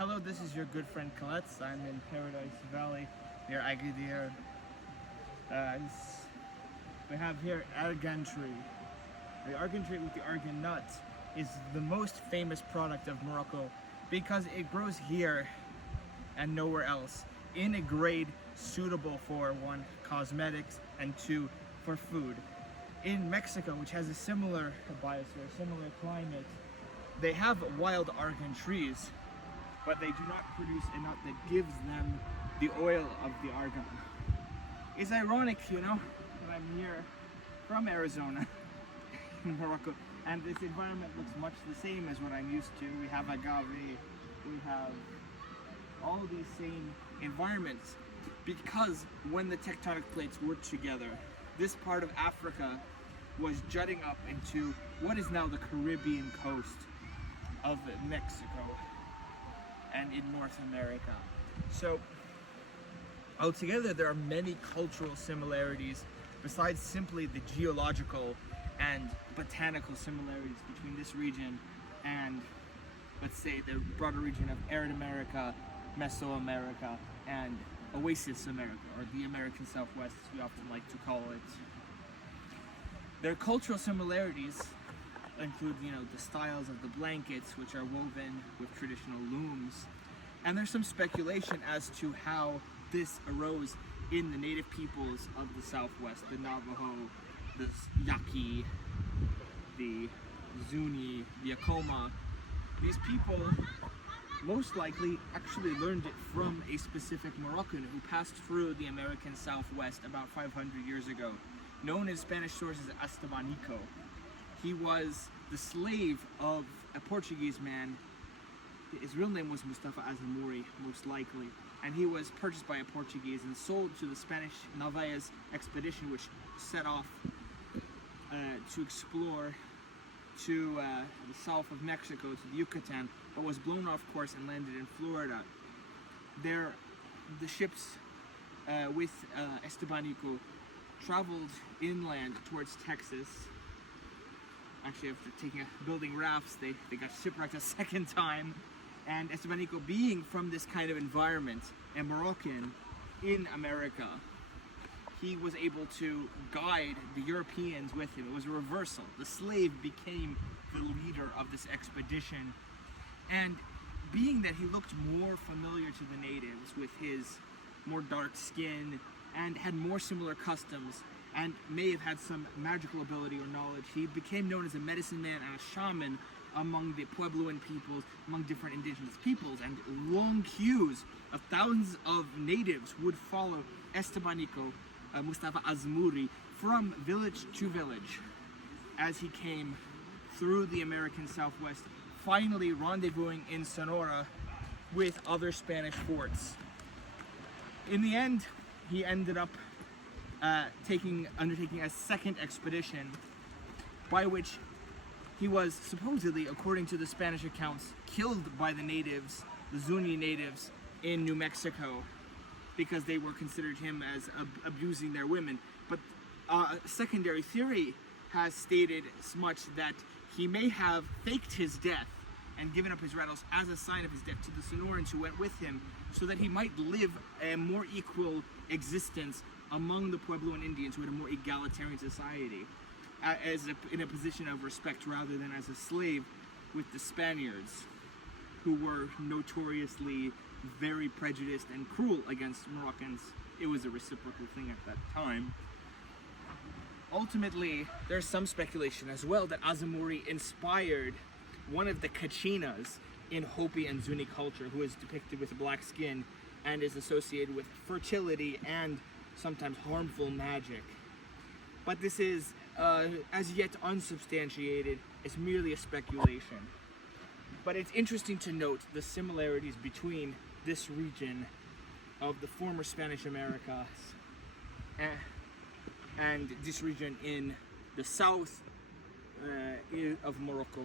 Hello, this is your good friend Khaled. I'm in Paradise Valley near Agadir. We have here argan tree. The argan tree with the argan nut is the most famous product of Morocco because it grows here and nowhere else in a grade suitable for one, cosmetics, and two, for food. In Mexico, which has a similar biosphere, similar climate, they have wild argan trees, but they do not produce a nut that gives them the oil of the argan. It's ironic, you know, that I'm here from Arizona in Morocco, and this environment looks much the same as what I'm used to. We have agave, we have all these same environments, because when the tectonic plates were together, this part of Africa was jutting up into what is now the Caribbean coast of Mexico and in North America. So altogether there are many cultural similarities besides simply the geological and botanical similarities between this region and, let's say, the broader region of Arid America, Mesoamerica, and Oasis America, or the American Southwest as we often like to call it. Their cultural similarities include, you know, the styles of the blankets, which are woven with traditional looms, and there's some speculation as to how this arose in the native peoples of the Southwest, the Navajo, the Yaqui, the Zuni, the Acoma. These people most likely actually learned it from a specific Moroccan who passed through the American Southwest about 500 years ago, known in Spanish sources as Estabanico. He was the slave of a Portuguese man. His real name was Mustafa Azemmouri, most likely, and he was purchased by a Portuguese and sold to the Spanish Narvaez expedition, which set off to explore to the south of Mexico, to the Yucatan, but was blown off course and landed in Florida. There, the ships with Estabanico traveled inland towards Texas. Actually, after building rafts, they got shipwrecked a second time. And Estabanico, being from this kind of environment, a Moroccan in America, he was able to guide the Europeans with him. It was a reversal. The slave became the leader of this expedition. And being that he looked more familiar to the natives with his more dark skin and had more similar customs and may have had some magical ability or knowledge, he became known as a medicine man and a shaman among the Puebloan peoples, among different indigenous peoples, and long queues of thousands of natives would follow Estabanico, Mustafa Azemmouri, from village to village as he came through the American Southwest, finally rendezvousing in Sonora with other Spanish forts. In the end, he ended up undertaking a second expedition, by which he was supposedly, according to the Spanish accounts, killed by the natives, the Zuni natives in New Mexico, because they were considered him as abusing their women. But a secondary theory has stated as much that he may have faked his death and given up his rattles as a sign of his death to the Sonorans who went with him, so that he might live a more equal existence among the Puebloan Indians who had a more egalitarian society, in a position of respect rather than as a slave with the Spaniards, who were notoriously very prejudiced and cruel against Moroccans. It was a reciprocal thing at that time. Ultimately, there's some speculation as well that Azemmouri inspired one of the Kachinas in Hopi and Zuni culture, who is depicted with black skin and is associated with fertility and sometimes harmful magic. But this is as yet unsubstantiated. It's merely a speculation. But it's interesting to note the similarities between this region of the former Spanish Americas and this region in the south of Morocco.